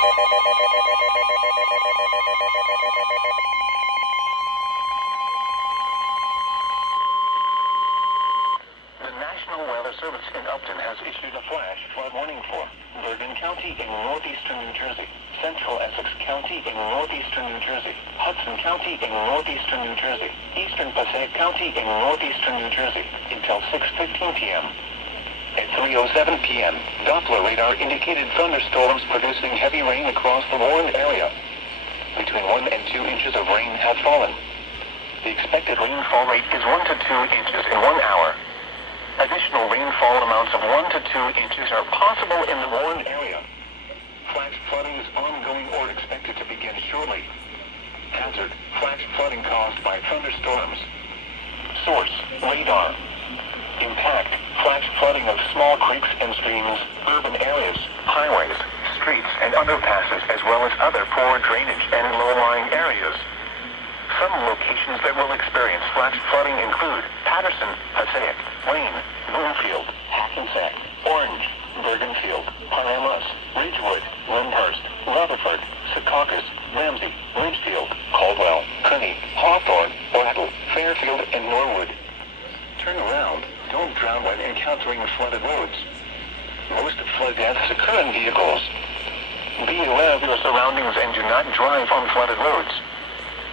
The National Weather Service in Upton has issued a flash flood warning for Bergen County in northeastern New Jersey, Central Essex County in northeastern New Jersey, Hudson County in northeastern New Jersey, Eastern Passaic County in northeastern New Jersey, until 6:15 p.m. At 3:07 p.m., Doppler radar indicated thunderstorms producing heavy rain across the warned area. Between 1 and 2 inches of rain have fallen. The expected rainfall rate is 1 to 2 inches in 1 hour. Additional rainfall amounts of 1 to 2 inches are possible in the warned area. Flash flooding is ongoing or expected to begin shortly. Hazard: flash flooding caused by thunderstorms. Source: radar. Impact: flash flooding of small creeks and streams, urban areas, highways, streets, and underpasses, as well as other poor drainage and low-lying areas. Some locations that will experience flash flooding include Patterson, Passaic, Wayne, Bloomfield, Hackensack, Orange, Bergenfield, Paramus, Ridgewood, Lyndhurst, Rutherford, Secaucus, Ramsey, Ridgefield, Caldwell, Kearney, Hawthorne, Brattle, Fairfield, and Norwood. Turn around. Don't drown when encountering flooded roads. Most flood deaths occur in vehicles. Be aware of your surroundings and do not drive on flooded roads.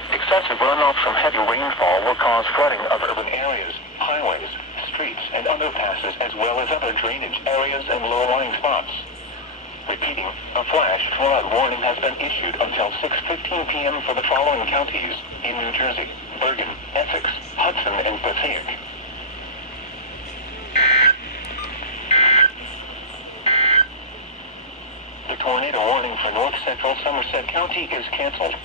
Excessive runoff from heavy rainfall will cause flooding of urban areas, highways, streets, and underpasses, as well as other drainage areas and low-lying spots. Repeating, a flash flood warning has been issued until 6:15 p.m. for the following counties in New Jersey: Bergen, Essex, Hudson, and Passaic. The tornado warning for north central Somerset County is canceled.